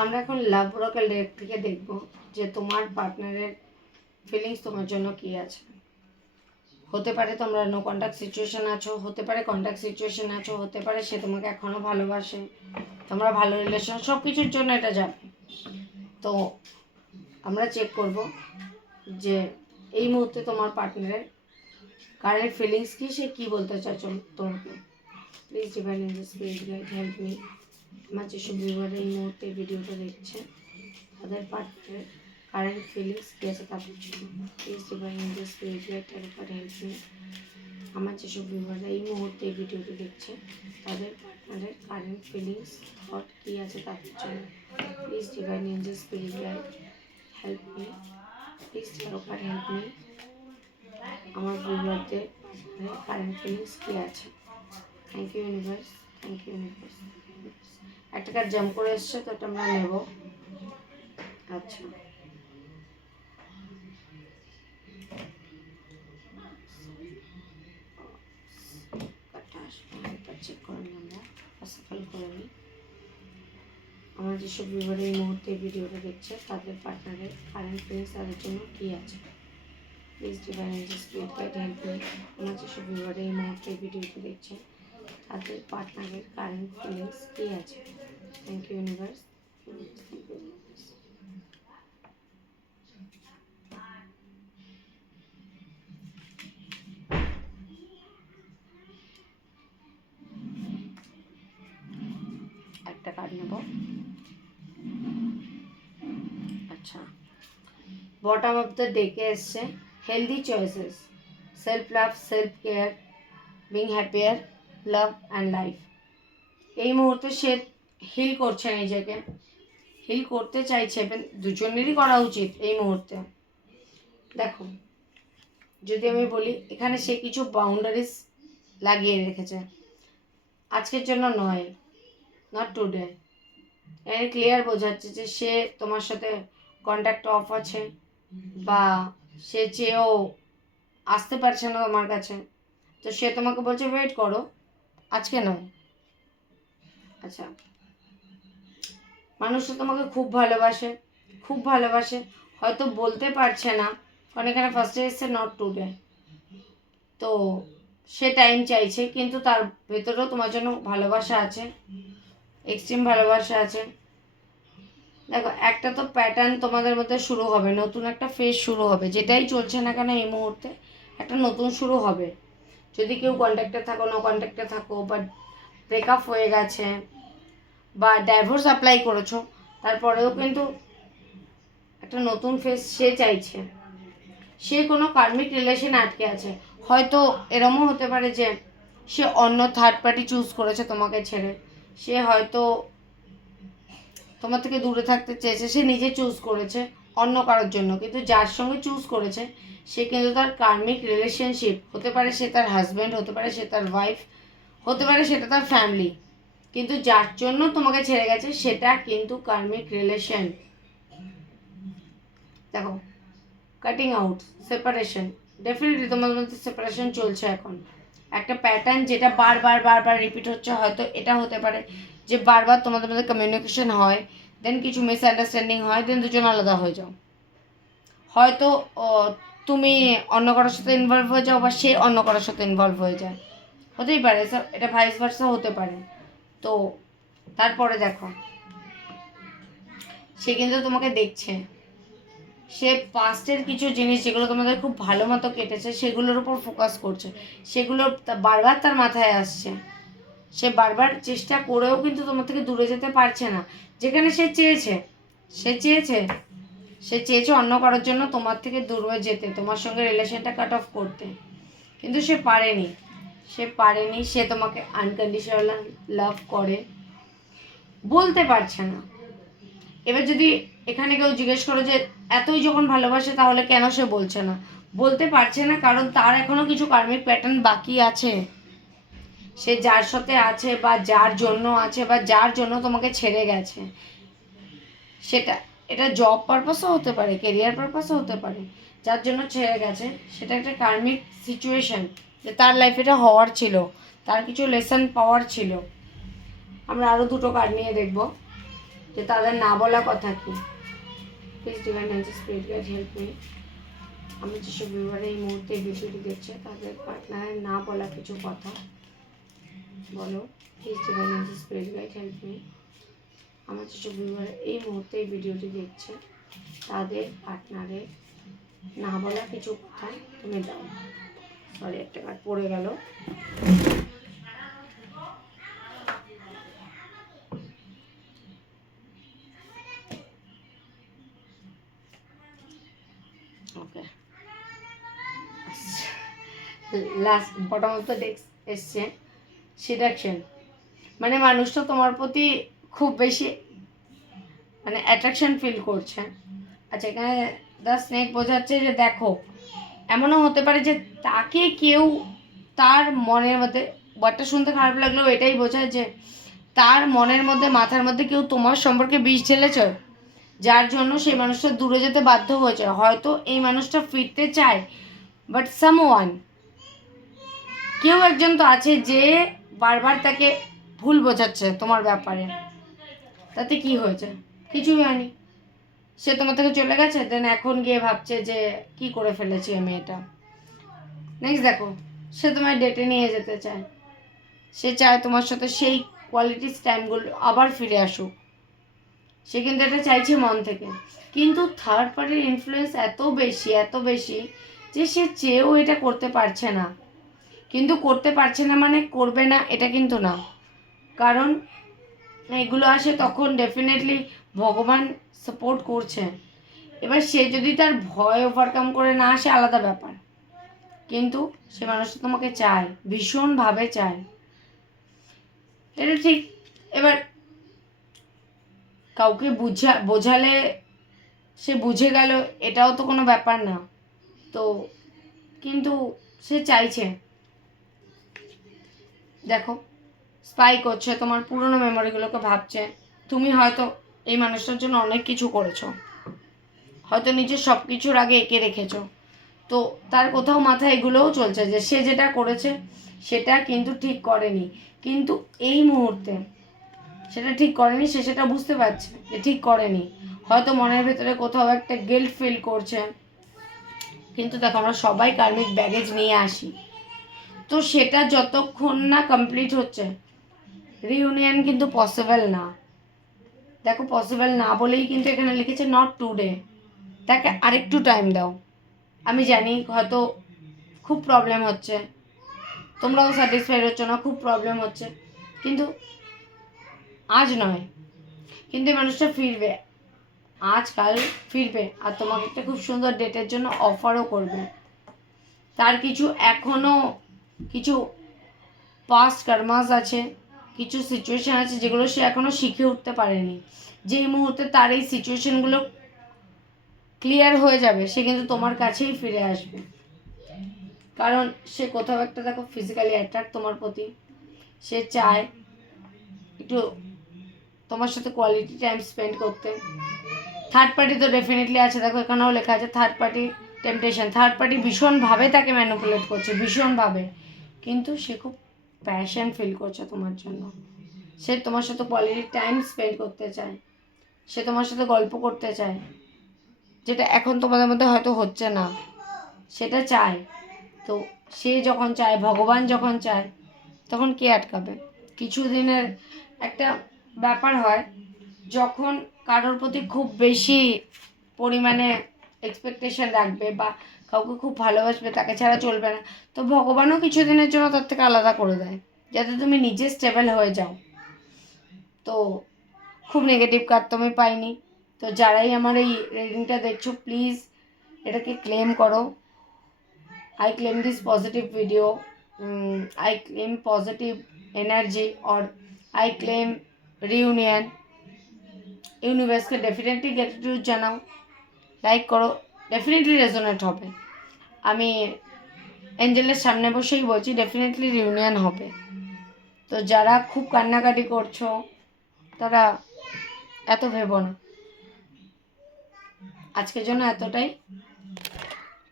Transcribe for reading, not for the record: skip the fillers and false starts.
আমরা এখন লাভ Oracle day থেকে দেখব যে তোমার পার্টনারের ফিলিংস তোমার জন্য কী আছে। হতে পারে তোমরা নো কন্ট্যাক্ট সিচুয়েশন আছো, হতে পারে কন্ট্যাক্ট সিচুয়েশন আছো, হতে পারে সে তোমাকে এখনও ভালোবাসে, তোমরা ভালো রিলেশন, সব কিছুর জন্য এটা যাবে। তো আমরা চেক করব যে এই মুহূর্তে তোমার পার্টনারের কারেন্ট ফিলিংস কি, সে কী বলতে চাইছো তোমাকে। Please divine angel spirit guide help me. আমার যেসব ভিউয়ার এই মুহূর্তে ভিডিওটা দেখছে তাদের পার্টনারের কারেন্ট ফিলিংস কী আছে তা বুঝছি। Please divine angel spirit guide help me. আমার যেসব ভিউয়াররা এই মুহূর্তে এই ভিডিওটি দেখছে তাদের পার্টনারের কারেন্ট ফিলিংস থট কী আছে তা বুঝছি। Please divine angel spirit guide help me. Please help me. আমার ভিউয়ারদের কারেন্ট ফিলিংস কী আছে। Thank you universe, thank you universe. একটা কার্ড জাম্প করে এসছে, তো এটা আমরা নেব। আচ্ছা, কার্ডটা আসবে, এটা চেক করে নিই আমরা, সফল করে নিই। আমার যেসব ভিউয়ার এই মুহূর্তে ভিডিওটা দেখছে তাদের পার্টনারের কারেন্ট ফিলিংস তাদের জন্য কী আছে। Please divine angel spirit guide help me. আমার যেসব ভিউয়ার এই মুহূর্তে ভিডিওটি দেখছে তাদের পার্টনারের কারেন্ট ফিলিংস কী আছে। Thank you universe, thank you universe. একটা কার্ড নেব। আচ্ছা, বটম অফ দ্য ডেকে এসছে healthy choices, self love, self care, being happier, love and life. এই মুহূর্তে সে হিল করছে, নিজেকে হিল করতে চাইছে, দুজনেরই করা উচিত এই মুহূর্তে। দেখো, যদি আমি বলি এখানে সে কিছু বাউন্ডারিজ লাগিয়ে রেখেছে, আজকের জন্য নয়, নট টুডে। এখানে ক্লিয়ার বোঝাচ্ছে যে সে তোমার সাথে কন্ট্যাক্ট অফ আছে, বা সে চেয়েও আসতে পারছে না তোমার কাছে, তো সে তোমাকে বলছে ওয়েট করো, আজকে নয়। আচ্ছা, মানুষটা তোমাকে খুব ভালোবাসে, খুব ভালোবাসে, হয়তো বলতে পারছে না, কারণ এখানে ফার্স্টে এসছে নট টুডে। তো সে টাইম চাইছে, কিন্তু তার ভেতরেও তোমার জন্য ভালোবাসা আছে, এক্সট্রিম ভালোবাসা আছে। দেখো, একটা তো প্যাটার্ন তোমাদের মধ্যে শুরু হবে, নতুন একটা ফেজ শুরু হবে, যেটাই চলছে না কেন এই মুহূর্তে একটা নতুন শুরু হবে। যদি কেউ কন্ট্যাক্টে থাকো, নো কন্ট্যাক্টে থাকো, বা ব্রেকআপ হয়ে গেছে, বা ডাইভোর্স অ্যাপ্লাই করেছো, তারপরেও কিন্তু একটা নতুন ফেজ সে চাইছে। সে কোনো কার্মিক রিলেশন আটকে আছে, হয়তো এরমও হতে পারে যে সে অন্য থার্ড পার্টি চুজ করেছে তোমাকে ছেড়ে, সে হয়তো তোমার থেকে দূরে থাকতে চেয়েছে, সে নিজে চুজ করেছে অন্য কারোর জন্য, কিন্তু যার সঙ্গে চুজ করেছে সে কিন্তু তার কার্মিক রিলেশনশিপ, হতে পারে সে তার হাজব্যান্ড, হতে পারে সে তার ওয়াইফ, হতে পারে সেটা তার ফ্যামিলি, কিন্তু যার জন্য তোমাকে ছেড়ে গেছে সেটা কিন্তু কার্মিক রিলেশন। দেখো, কাটিং আউট, সেপারেশন, ডেফিনেটলি তোমাদের মধ্যে সেপারেশন চলছে এখন। একটা প্যাটার্ন যেটা বারবার বারবার রিপিট হচ্ছে, হয়তো এটা হতে পারে যে বারবার তোমাদের মধ্যে কমিউনিকেশন হয়, দেন কিছু মিসআন্ডারস্ট্যান্ডিং হয়, দেন দুজন আলাদা হয়ে যাও। হয়তো তুমি অন্য কারোর সাথে ইনভলভ হয়ে যাও, বা সে অন্য কারোর সাথে ইনভলভ হয়ে যায়, হতেই পারে, এটা ভাইস ভার্সা হতে পারে। তো তারপরে দেখো, সে কিন্তু তোমাকে দেখছে, সে পাস্টের কিছু জিনিস যেগুলো তোমাদের খুব ভালো মতো কেটেছে সেগুলোর উপর ফোকাস করছে, সেগুলো বারবার তার মাথায় আসছে। সে বারবার চেষ্টা করেও কিন্তু তোমার থেকে দূরে যেতে পারছে না, যেখানে সে চেয়েছে, সে চেয়েছে সে চেয়েছে অন্য কারোর জন্য তোমার থেকে দূরে যেতে, তোমার সঙ্গে রিলেশনটা কাট অফ করতে, কিন্তু সে পারেনি, সে তোমাকে আনকন্ডিশনাল লাভ করে, বলতে পারছে না। এবার যদি এখানে কেউ জিজ্ঞেস করো যে এতই যখন ভালোবাসে তাহলে কেন সে বলছে না, বলতে পারছে না কারণ তার এখনো কিছু কার্মিক প্যাটার্ন বাকি আছে। সে যার সাথে আছে, বা যার জন্য আছে, বা যার জন্য তোমাকে ছেড়ে গেছে, সেটা এটা জব পারপাসও হতে পারে, কেরিয়ার পারপাসও হতে পারে, যার জন্য ছেড়ে গেছে সেটা একটা কার্মিক সিচুয়েশন, যে তার লাইফে এটা হওয়ার ছিল, তার কিছু লেসন পাওয়ার ছিল। আমরা আরও দুটো কার্ড নিয়ে দেখব। যে তাদের না বলা কথা কি। Please divine energy spirit guide help me. আমি যেসব ভিউয়ার এই মুহূর্তে ভিডিওটি দেখছে তাদের পার্টনারের না বলা কিছু কথা বলো। Please divine energy spirit guide help me. আমার যেসব ভিউয়ার এই মুহূর্তে এই ভিডিওটি দেখছে তাদের পার্টনারের না বলা কিছু কথা তুমি দাও। সরি, একটা কার্ড পড়ে গেল। Okay, last bottom of the desk এসছে সিডাকশন। মানে মানুষটা তোমার প্রতি খুব বেশি মানে অ্যাট্রাকশন ফিল করছে। আচ্ছা, এখানে দ্য স্নেক বোঝাচ্ছে যে দেখো, এমনও হতে পারে যে তাকে কেউ তার মনের মধ্যে, ওয়ার্ডটা শুনতে খারাপ লাগলেও এটাই বোঝায় যে তার মনের মধ্যে মাথার মধ্যে কেউ তোমার সম্পর্কে বিষ ঢেলেছ, যার জন্য সেই মানুষটা দূরে যেতে বাধ্য হয়েছে। হয়তো এই মানুষটা ফিরতে চায়, বাট সামওয়ান, কেউ একজন তো আছে যে বারবার তাকে ভুল বোঝাচ্ছে তোমার ব্যাপারে। তাতে কি হয়েছে? কিছুই হয়নি, সে তোমার থেকে চলে গেছে, দেন এখন গিয়ে ভাবছে যে কি করে ফেলেছি আমি এটা। নেক্সট দেখো, সে তোমায় ডেটে নিয়ে যেতে চায়, সে চায় তোমার সাথে সেই কোয়ালিটিস টাইমগুলো আবার ফিরে আসুক, সে কিন্তু এটা চাইছে মন থেকে। কিন্তু থার্ড পার্টির ইনফ্লুয়েন্স এত বেশি যে সে চেয়েও এটা করতে পারছে না। কিন্তু করতে পারছে না মানে করবে না এটা কিন্তু না, কারণ এগুলো আসে তখন ডেফিনেটলি ভগবান সাপোর্ট করছে। এবার সে যদি তার ভয় ওভারকাম করে না আসে আলাদা ব্যাপার, কিন্তু সে মানুষটা তোমাকে চায়, ভীষণভাবে চায়, এটা ঠিক। এবার কাউকে বোঝালে সে বুঝে গেল এটাও তো কোনো ব্যাপার না, তো কিন্তু সে চাইছে। দেখো, স্পাই করছে, তোমার পুরনো মেমোরিগুলোকে ভাবছে। তুমি হয়তো এই মানুষটার জন্য অনেক কিছু করেছো, হয়তো নিজের সব কিছুর আগে এঁকে রেখেছো, তো তার কোথাও মাথায় এগুলোও চলছে যে সে যেটা করেছে সেটা কিন্তু ঠিক করেনি। কিন্তু এই মুহূর্তে সেটা ঠিক করেনি, সে সেটা বুঝতে পারছে যে ঠিক করেনি, হয়তো মনের ভেতরে কোথাও একটা গিল্ট ফিল করছে। কিন্তু দেখো, আমরা সবাই কার্মিক ব্যাগেজ নিয়ে আসি, তো সেটা যতক্ষণ না কমপ্লিট হচ্ছে রিউনিয়ন কিন্তু পসিবল না। দেখো, পসিবল না বলেই কিন্তু এখানে লিখেছে নট টুডে, তাকে আরেকটু টাইম দাও। আমি জানি হয়তো খুব প্রবলেম হচ্ছে, তোমরাও স্যাটিসফাইড হচ্ছ না, খুব প্রবলেম হচ্ছে, কিন্তু আজ নয়, কিন্তু এই মানুষটা ফিরবে, আজকাল ফিরবে, আর তোমাকে একটা খুব সুন্দর ডেটের জন্য অফারও করবে। তার কিছু এখনও কিছু পাস্ট কর্মাস আছে, কিছু সিচুয়েশান আছে যেগুলো সে এখনও শিখে উঠতে পারেনি। যেই মুহূর্তে তার এই সিচুয়েশানগুলো ক্লিয়ার হয়ে যাবে সে কিন্তু তোমার কাছেই ফিরে আসবে, কারণ সে কোথাও একটা দেখো ফিজিক্যালি অ্যাট্রাক্ট তোমার প্রতি, সে চায় একটু তোমার সাথে কোয়ালিটি টাইম স্পেন্ড করতে। থার্ড পার্টি তো ডেফিনেটলি আছে, দেখো এখানেও লেখা আছে third party temptation. Third party ভীষণভাবে তাকে ম্যানিপুলেট করছে, ভীষণভাবে, কিন্তু সে খুব প্যাশন ফিল করছে তোমার জন্য। সে তোমার সাথে কোয়ালিটি টাইম স্পেন্ড করতে চায়, সে তোমার সাথে গল্প করতে চায়, যেটা এখন তোমাদের মধ্যে হয়তো হচ্ছে না, সেটা চায়। তো সে যখন চায়, ভগবান যখন চায়, তখন কে আটকাবে? কিছুদিনের একটা ব্যাপার হয়, যখন কারোর প্রতি খুব বেশি পরিমাণে এক্সপেকটেশন রাখবে বা কাউকে খুব ভালোবাসবে, তাকে ছাড়া চলবে না, তো ভগবানও কিছুদিনের জন্য তার থেকে আলাদা করে দেয় যাতে তুমি নিজে স্টেবল হয়ে যাও। তো খুব নেগেটিভ কার্ড তো আমি পাইনি, তো যারাই আমার এই রিডিংটা দেখছো প্লিজ এটাকে ক্লেম করো। I claim this positive video, I claim positive energy, or I claim reunion. ইউনিভার্সকে ডেফিনেটলি গ্র্যাটিটিউড জানাও, লাইক করো, ডেফিনেটলি রেজোনেট হবে। আমি এঞ্জেলের সামনে বসেই বলছি ডেফিনেটলি রিউনিয়ন হবে। তো যারা খুব কান্নাকাটি করছো তারা এত ভেবো না, আজকের জন্য এতটাই।